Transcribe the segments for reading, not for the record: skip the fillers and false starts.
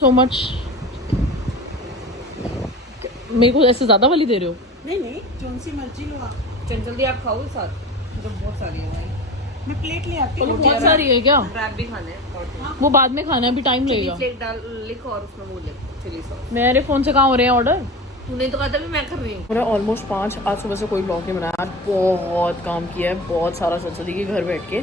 So much. मेरे को ऐसे ज्यादा वाली दे रहे हो? नहीं जो सी मर्जी लो आप। चल जल्दी आप खाओ साथ, जो बहुत सारी है भाई। मैं प्लेट ले आती हूँ। बहुत सारी है क्या? रैप भी खाने हैं। वो बाद में खाना है, अभी टाइम चिली लगेगा। फ्लेक डाल लिखो और उसमें वो लिख चिली सॉस। मेरे फोन से कहाँ हो रहे हैं ऑर्डर? तूने तो कहा था भी मैं कर रही हूँ। पूरा ऑलमोस्ट 5। आज सुबह से कोई ब्लॉग नहीं बनाया यार, बहुत काम किया है, बहुत सारा सरस्वती के घर बैठ के।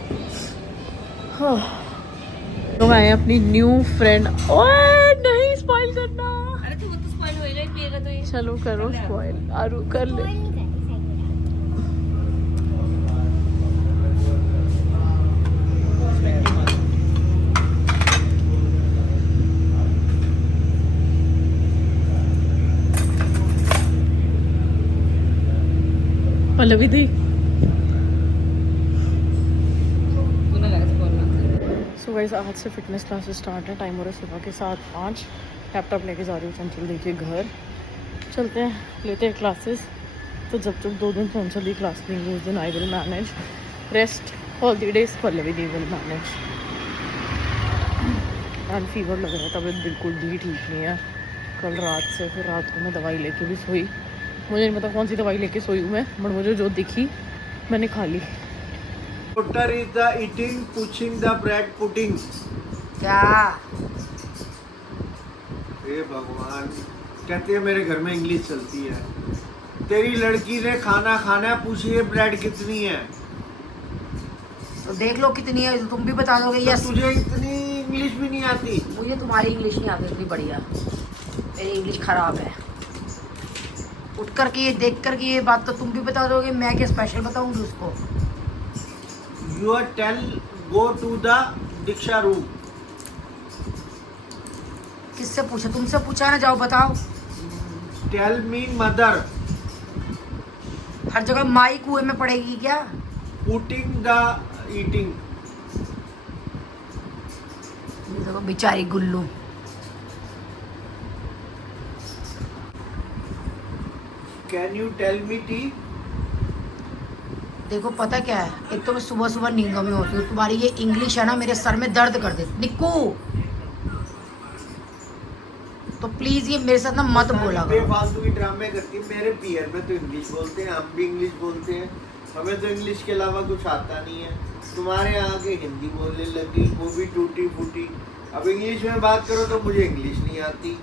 लोग आए हैं अपनी न्यू फ्रेंड। ओए नहीं स्पॉइल करना। अरे तो वो तो स्पॉइल होएगा ही, पिएगा तो ये। चलो करो स्पॉइल, आरू कर ले। पल्लवी दी। तूने लगा स्पॉइल ना। सो गाइस आज से फिटनेस क्लासेस स्टार्ट है। टाइम हो रहा है सुबह के 7:05। लैपटॉप लेके जा रही हूँ चंचल दी के घर। चलते हैं, लेते हैं क्लासेस। तो जब तक 2 दिन चंचल दी क्लास लेंगे उस दिन I will manage. Rest all the days Pallavi the will manage. And fever लग रहा है, तबीयत बिल्कुल भी ठीक नहीं है कल रात से। फिर रात को मैं दवाई लेके भी सोई। मुझे नहीं पता कौन सी दवाई लेके सोई हूँ मैं, बट मुझे जो दिखी मैंने खा ली। Water is the eating, pushing the bread pudding. क्या? हे भगवान, कहते हैं मेरे घर में इंग्लिश चलती है। तेरी लड़की ने खाना खाना है, पूछिए ब्रेड कितनी है। तो देख लो कितनी है, तुम भी बता दोगे। तो यस, तुझे इतनी इंग्लिश भी नहीं आती। मुझे तुम्हारी इंग्लिश नहीं आती इतनी बढ़िया, मेरी इंग्लिश खराब है। उठ करके ये देख करके ये बात तो तुम भी बता दोगे, मैं क्या स्पेशल बताऊंगी उसको। Your tell go to the Diksha room. किससे पूछा? तुमसे पूछा ना, जाओ बताओ। टेल मी मदर हर जगह माई कुएं में पड़ेगी क्या? Putting the eating. ये देखो बेचारी Gullu. Can you tell me T. देखो पता क्या है, एक तो मैं सुबह सुबह नींदों में होती हूँ, तुम्हारी ये इंग्लिश है ना मेरे सर में दर्द कर देती। निक्कू तो प्लीज ये मेरे साथ ना मत बोला करो। बेफालतू की ड्रामे करती है। मेरे पियर में तो इंग्लिश बोलते हैं, हम भी इंग्लिश बोलते हैं। हमें तो इंग्लिश के अलावा कुछ आता नहीं है। तुम्हारे यहाँ के हिंदी बोलने लगी, वो भी टूटी फूटी। अब इंग्लिश में बात करो तो मुझे इंग्लिश नहीं आती।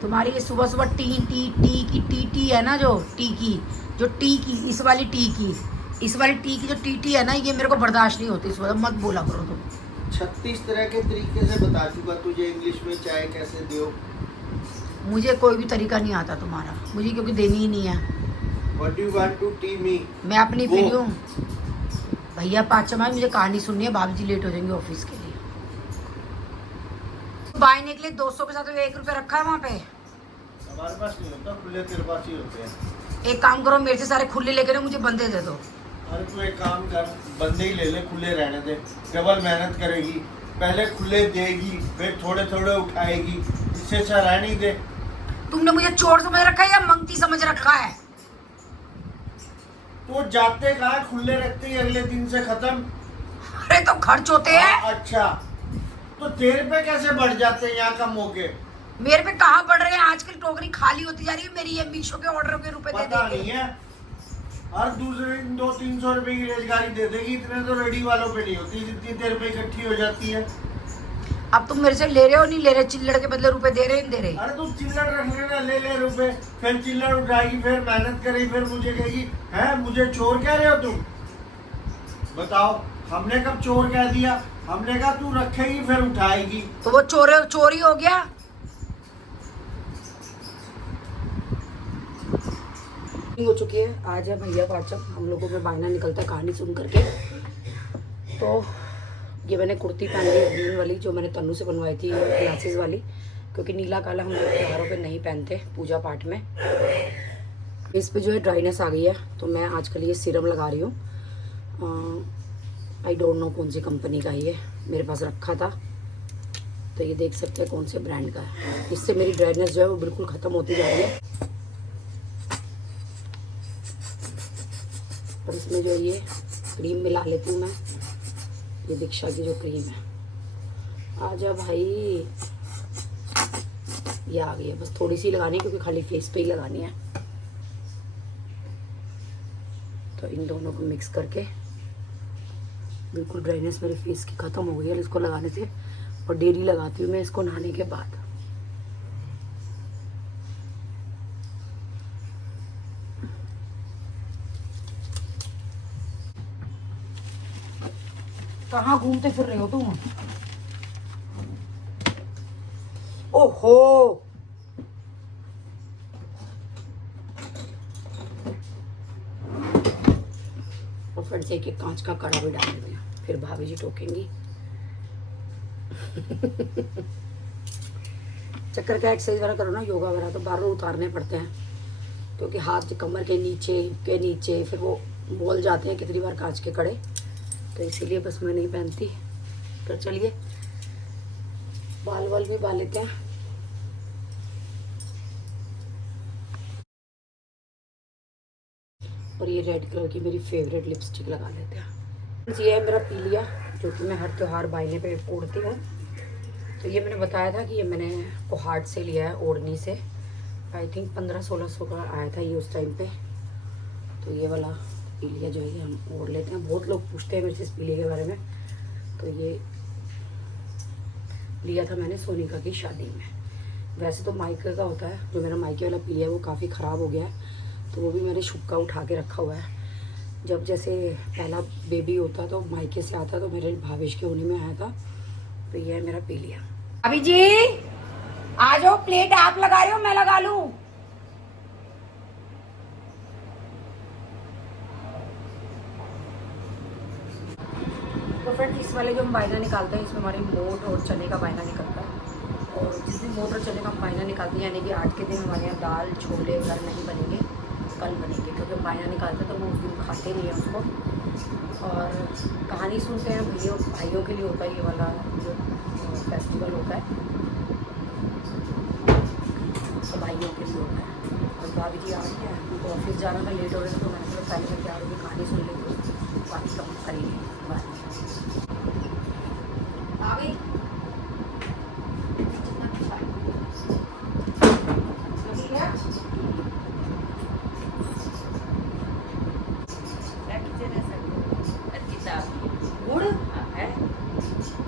तुम्हारी ये सुबह सुबह टी टी टी की टी टी है ना, जो टी की जो टी की इस वाली टी की जो टी टी है ना, ये मेरे को बर्दाश्त नहीं होती। सुबह मत बोला करो तुम। 36 तरह के तरीके से बता चुका तुझे इंग्लिश में चाय कैसे दो। मुझे कोई भी तरीका नहीं आता तुम्हारा, मुझे क्योंकि देनी ही नहीं है। What do you want to tell me? मैं अपनी पी रही हूँ भैया। 5 माह मुझे कहानी सुननी है, बाबूजी लेट हो जाएंगे ऑफिस के लिए। बायने के लिए 200 के साथ 1 रुपया रखा है वहाँ पे। हमारे पास नहीं होता, खुले तेरे पास ही होते हैं। एक काम करो, मेरे से सारे खुले लेकर ना मुझे बंदे दे दो। अरे तू एक काम कर, बंदे ही ले ले, खुले रहने दे। डबल मेहनत करेगी, पहले खुले देगी फिर थोड़े थोड़े उठाएगी। इससे अच्छा रहने ही दे। तुमने मुझे चोर समझ रखा है या मंगती समझ रखा है? तो जाते कहाँ, खुले रखते ही अगले दिन से खत्म। अरे तो खर्च होते हैं। अच्छा, तो तेरे पे कैसे बढ़ जाते हैं यहाँ का मौके? मेरे पे कहाँ बढ़ रहे हैं? आजकल टोकरी खाली होती जा रही है मेरी। ये मीशो के ऑर्डर के रुपए दे पता नहीं देंगे। है, हर दूसरे दिन 200-300 रुपए की रेजगारी दे देगी। इतने तो रेडी वालों पे नहीं होती जितनी तेरे पे इकट्ठी हो जाती है। अब तुम मेरे से ले रहे हो नहीं ले रहे? चिल्लड़ के बदले रुपए दे रहे नहीं दे रहे? अरे तू चिल्लड़ रख लेना, ले ले रुपए। फिर चिल्लड़ उठाएगी, फिर मेहनत करेगी, फिर मुझे कहेगी है मुझे चोर कह रहे हो तुम। बताओ, हमने कब चोर कह दिया? हमने कहा तू रखेगी फिर उठाएगी। तो वो चोरी हो गया। हो चुकी है, आज है भैया पाचम। हम लोगों में बायना निकलता है कहानी सुन करके। तो ये मैंने कुर्ती पहन ली ग्रीन वाली, जो मैंने तन्नू से बनवाई थी ग्लासेस वाली, क्योंकि नीला काला हम लोग त्योहारों पे नहीं पहनते पूजा पाठ में। इस पे जो है ड्राइनेस आ गई है, तो मैं आजकल ये सीरम लगा रही हूँ। आई डोंट नो कौन सी कंपनी का ये मेरे पास रखा था, तो ये देख सकते हैं कौन से ब्रांड का है। इससे मेरी ड्राइनेस जो है वो बिल्कुल ख़त्म होती जा रही है। और इसमें जो ये क्रीम मिला लेती हूँ मैं, ये दीक्षा की जो क्रीम है। आजा भाई। ये आ गई है, बस थोड़ी सी लगानी है क्योंकि खाली फेस पे ही लगानी है। तो इन दोनों को मिक्स करके बिल्कुल ड्राइनेस मेरे फेस की ख़त्म हो गई है इसको लगाने से। और डेली लगाती हूँ मैं इसको नहाने के बाद। कहाँ घूमते फिर रहे हो तुम? ओहो, और फिर से एक कांच का कड़ा भी डाल दिया, फिर भाभी जी टोकेंगी। चक्कर का एक्सरसाइज वगैरह करो ना, योगा वगैरह, तो बार बार उतारने पड़ते हैं क्योंकि हाथ कमर के नीचे फिर वो बोल जाते हैं कितनी बार कांच के कड़े, तो इसीलिए बस मैं नहीं पहनती। तो चलिए बाल भी बाल लेते हैं। और ये रेड कलर की मेरी फेवरेट लिपस्टिक लगा लेते हैं। ये है मेरा पीलिया, जो कि मैं हर त्योहार बायने पे ओढ़ती हूँ। तो ये मैंने बताया था कि ये मैंने कोहाट से लिया है, ओढ़नी से। आई थिंक 1500-1600 का आया था ये उस टाइम पे। तो ये वाला पीलिया जो है ये हम ओढ़ लेते हैं। बहुत लोग पूछते हैं मेरे से इस पीलिया के बारे में। तो ये लिया था मैंने सोनिका की शादी में। वैसे तो माइके का होता है, जो मेरा माइके वाला पीलिया है वो काफ़ी ख़राब हो गया है, तो वो भी मैंने शुक्का उठा के रखा हुआ है। जब जैसे पहला बेबी होता तो मायके से आता तो मेरे भावेश के होने में आया था। तो ये है मेरा पीलिया। अभी जी आ जाओ, प्लेट आप लगा रहे हो मैं लगा लूं? तो फ्रेंड्स इस वाले जो हम बायना निकालते हैं इसमें हमारी मोट और चने का बायना निकलता है। और जिस दिन मोट और चने का बायना निकालते हैं यानी कि आज के दिन हमारे यहाँ दाल छोले वगैरह नहीं बनेंगे, कल बनेंगे, क्योंकि हम बायना निकालते हैं तो वो उस दिन खाते नहीं हैं उसको। और कहानी सुनते हैं, भाइयों के लिए होता है ये वाला जो फेस्टिवल होता है, तो भाइयों के लिए होता है। और भाभी जी आ गई है, उनको ऑफिस जाना था, लेट हो रहे थे, तो मैंने सोचा पहले मैं क्या होगी कहानी सुन लेंगे, बाकी काम करेंगे बाद में। आ गई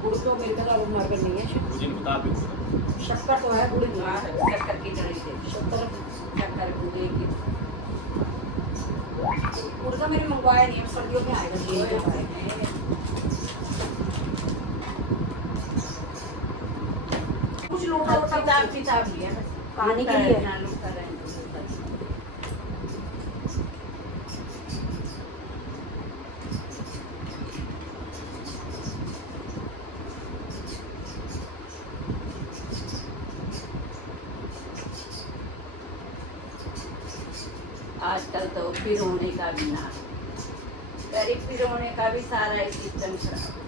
गुड़ तो मेरे का मार्कर नहीं है, शक्कर तो है, गुड़ नहीं है। शक्कर की शक्कर गुड़ गुड़ का मैंने मंगवाया नहीं है, सर्दियों में आएगा। कुछ लोग किताब लिया कहानी के लिए। आजकल तो पिरोने का भी ना, गरीब पिरोने का भी सारा सिस्टम खराब।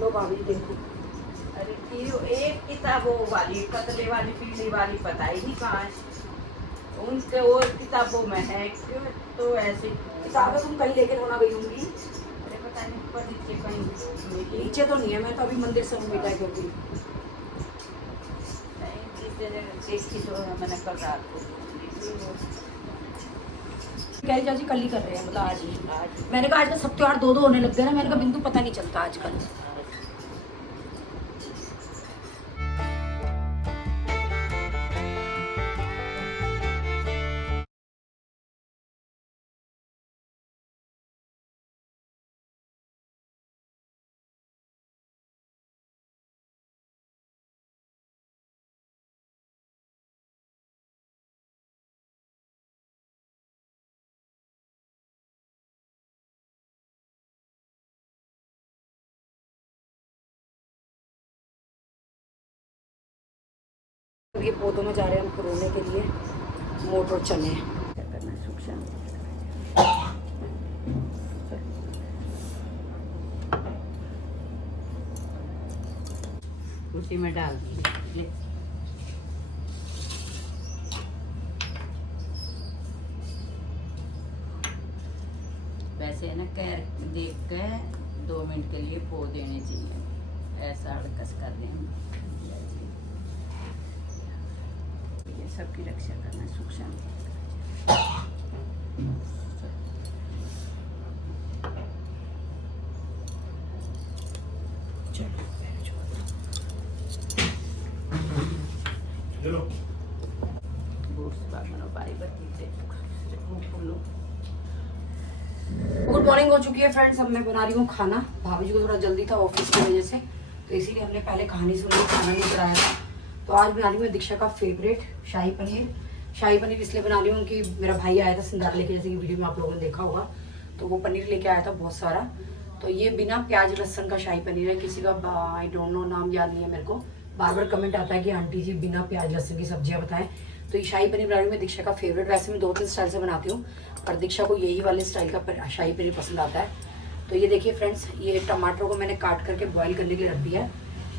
लो भाभी देखो, अरे पिरो एक किताब वो वाली पतले वाली पीली वाली पता ही नहीं कहाँ है, उनके और किताबों में है क्यों? तो ऐसे किताबें तुम कहीं लेके होना गई होंगी, अरे पता नहीं ऊपर नीचे कहीं नीचे तो नहीं है, मैं तो अभी मंदिर से हूँ बेटा, क्योंकि देखी तो मैंने कल रात को कह चाची कल ही कर रहे हैं, मतलब आज ही। मैंने कहा आजकल सब त्योहार दो होने लग गए ना, मैंने कहा बिंदु पता नहीं चलता आजकल। ये पौधों में जा रहे हैं हम रोने के लिए, मोट और चने करना सुख शांति उसी में डाल दीजिए। वैसे है ना, कैर देख के 2 मिनट के लिए पो देने चाहिए, ऐसा अड़कस कर रहे हैं। ये सबकी रक्षा करना, सुख शांति। चलो गुड मॉर्निंग हो चुकी है फ्रेंड्स। अब मैं बना रही हूँ खाना। भाभी जी को थोड़ा जल्दी था ऑफिस की वजह से, तो इसीलिए हमने पहले कहानी सुनी, खाना नहीं बनाया था। तो आज बना रही हूँ दीक्षा का फेवरेट शाही पनीर। शाही पनीर इसलिए बना रही हूँ कि मेरा भाई आया था सिंगार लेके, जैसे कि वीडियो में आप लोगों ने देखा होगा, तो वो पनीर लेके आया था बहुत सारा। तो ये बिना प्याज लहसुन का शाही पनीर है। किसी का आई डोंट नो नाम याद नहीं है मेरे को, बार बार कमेंट आता है कि आंटी जी बिना प्याज लहसुन की सब्जियां बताएं। तो ये शाही पनीर बना रही हूँ मैं दीक्षा का फेवरेट। वैसे मैं 2-3 स्टाइल से बनाती हूँ, पर दीक्षा को यही वाले स्टाइल का शाही पनीर पसंद आता है। तो ये देखिए फ्रेंड्स, ये टमाटर को मैंने काट करके बॉईल करने के लिए रख दिया है।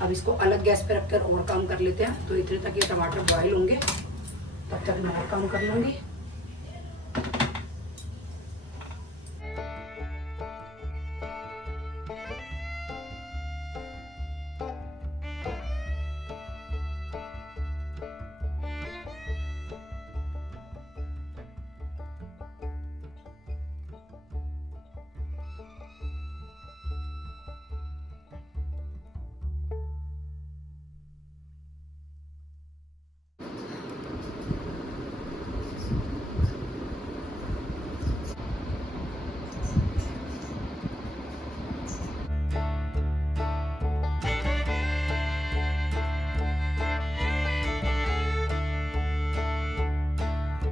अब इसको अलग गैस पे रखकर और काम कर लेते हैं। तो इतने तक ये टमाटर बॉईल होंगे, तब तक मैं और काम कर लूँगी।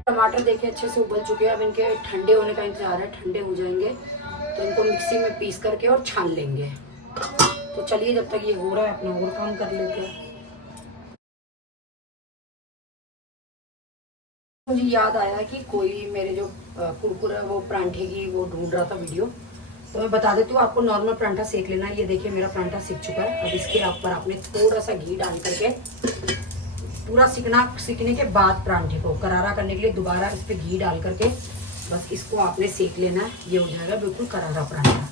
टमाटर देखिए अच्छे से उबल चुके हैं। अब इनके ठंडे होने का इंतजार है। ठंडे हो जाएंगे तो इनको मिक्सी में पीस करके और छान लेंगे। तो चलिए जब तक ये हो रहा है अपना और काम कर लेते हैं। मुझे याद आया कि कोई मेरे जो कुरकुरे वो परांठे की वो ढूंढ रहा था वीडियो, तो मैं बता देती हूँ आपको। नॉर्मल परांठा सेक लेना है। ये देखिए मेरा परांठा सीख चुका है। अब इसके ऊपर आपने थोड़ा सा घी डाल करके पूरा सीखने के बाद परांठे को करारा करने के लिए दोबारा इस पर घी डाल करके बस इसको आपने सेक लेना है। ये हो जाएगा बिल्कुल करारा परांठा।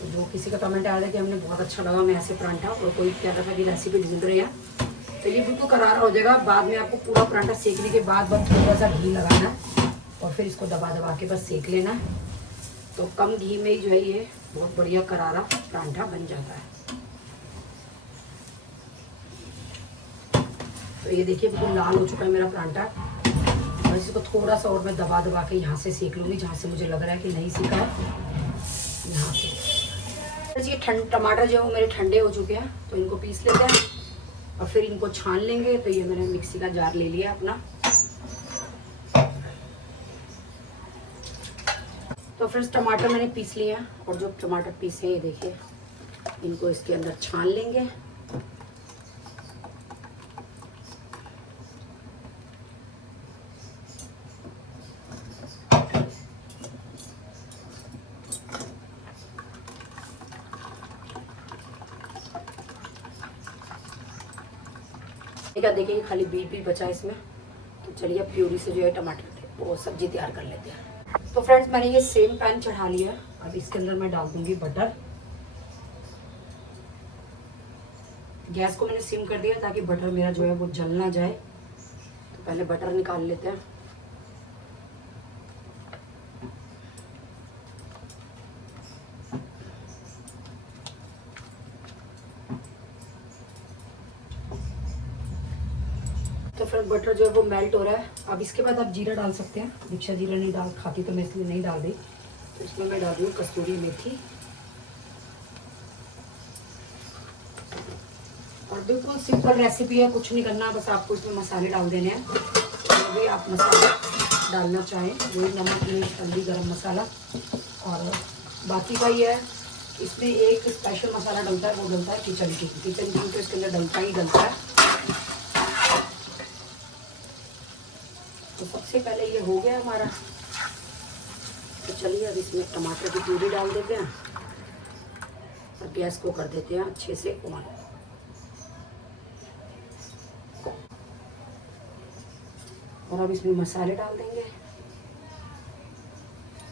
तो जो किसी का कमेंट आया था कि हमने बहुत अच्छा लगा मैं ऐसे परांठा, और कोई कह रहा था कि रेसिपी ढूंढ रहे हैं, तो ये बिल्कुल करारा हो जाएगा। बाद में आपको पूरा परांठा सेकने के बाद बस थोड़ा सा घी लगाना है और फिर इसको दबा दबा के बस सेक लेना है। तो कम घी में ही जो है ये बहुत बढ़िया करारा परांठा बन जाता है। तो ये देखिए बिल्कुल लाल हो चुका है मेरा परांठा। और इसको थोड़ा सा और मैं दबा दबा के यहाँ से सेक लूँगी, जहाँ से मुझे लग रहा है कि नहीं सीखा है यहाँ से। ये टमाटर जो है वो मेरे ठंडे हो चुके हैं, तो इनको पीस लेते हैं और फिर इनको छान लेंगे। तो ये मैंने मिक्सी का जार ले लिया अपना। तो फ्रेंड्स टमाटर मैंने पीस लिया, और जो टमाटर पीसे ये देखिए इनको इसके अंदर छान लेंगे। देखिए खाली बीट भी बचा इसमें। तो चलिए अब प्यूरी से जो है टमाटर वो सब्जी तैयार कर लेते हैं। तो फ्रेंड्स मैंने ये सेम पैन चढ़ा लिया। अब इसके अंदर मैं डाल दूंगी बटर। गैस को मैंने सिम कर दिया ताकि बटर मेरा जो है वो जल ना जाए। तो पहले बटर निकाल लेते हैं। तो फिर बटर जो है वो मेल्ट हो रहा है। अब इसके बाद आप जीरा डाल सकते हैं। दीक्षा जीरा नहीं डाल खाती तो मैं इसलिए नहीं डाल दी। तो इसमें मैं डाल दूँ कस्तूरी मेथी। और बिल्कुल सिंपल रेसिपी है, कुछ नहीं करना, बस आपको इसमें मसाले डाल देने हैं। जो भी आप मसाला डालना चाहें, वही नमक, मिर्च, हल्दी, गरम मसाला। और बाकी का ये है इसमें एक स्पेशल मसाला डलता है, वो डलता है किचन किंग। किचन किंग तो इसके अंदर डलता ही डलता है। तो सबसे पहले ये हो गया हमारा। तो चलिए अब इसमें टमाटर की प्यूरी डाल देते हैं और गैस को कर देते हैं अच्छे से ऑन। और अब इसमें मसाले डाल देंगे।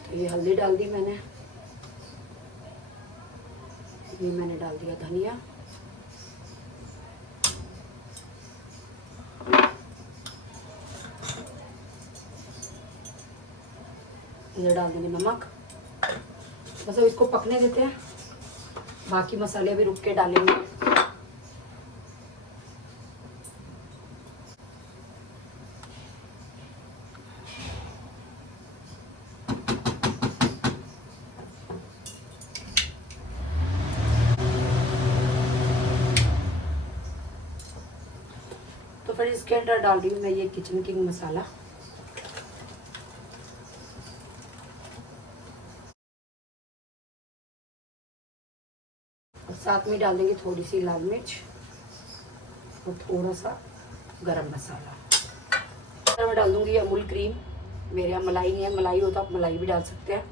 तो ये हल्दी डाल दी मैंने, ये मैंने डाल दिया धनिया, इधर डाल देंगे नमक। बस अब इसको पकने देते हैं, बाकी मसाले भी रुक के डालेंगे। तो फिर इसके अंदर डाल रही हूँ मैं ये किचन किंग मसाला। और साथ में डाल देंगे थोड़ी सी लाल मिर्च और थोड़ा सा गरम मसाला। मैं डाल दूंगी अमूल क्रीम, मेरे यहाँ मलाई नहीं है, मलाई हो तो आप मलाई भी डाल सकते हैं।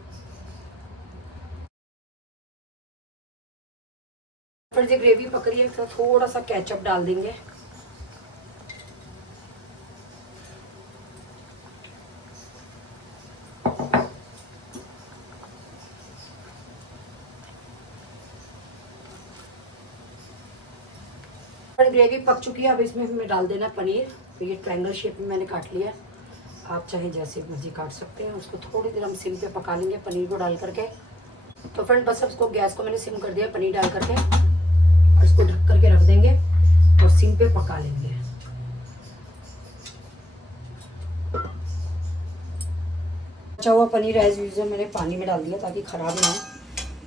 फिर जो ग्रेवी पक रही है तो थोड़ा सा केचप डाल देंगे। ग्रेवी पक चुकी है, अब इसमें मैं डाल देना पनीर। तो ये ट्रायंगल शेप में मैंने काट लिया, आप चाहे जैसे मर्जी काट सकते हैं। उसको थोड़ी देर हम सिम पे पका लेंगे पनीर को डाल करके। तो फ्रेंड बस अब इसको गैस को मैंने सिम कर दिया पनीर डाल करके, और इसको ढक करके रख देंगे और सिम पे पका लेंगे। बचा हुआ पनीर एज यूजुअल मैंने पानी में डाल दिया ताकि ख़राब ना हो,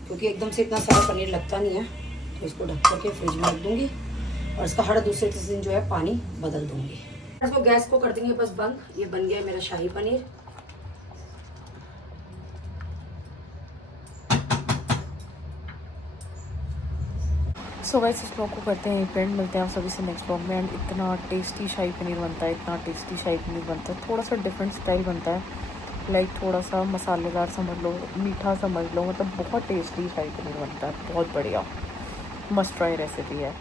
क्योंकि एकदम से इतना सारा पनीर लगता नहीं है। तो इसको ढक करके फ्रिज में रख दूँगी और इसका हर दूसरे दिन जो है पानी बदल दूँगी। इसको गैस को कर देंगे बस बंद। ये बन गया मेरा शाही पनीर। सो गाइस इस ब्लॉग को करते हैं पेंट, मिलते हैं आप सभी से नेक्स्ट ब्लॉग में। एंड इतना टेस्टी शाही पनीर बनता है, इतना टेस्टी शाही पनीर बनता है। थोड़ा सा डिफरेंट स्टाइल बनता है, लाइक थोड़ा सा मसालेदार समझ लो, मीठा समझ लो, मतलब बहुत टेस्टी शाही पनीर बनता है, बहुत बढ़िया, मस्ट ट्राई रेसिपी है।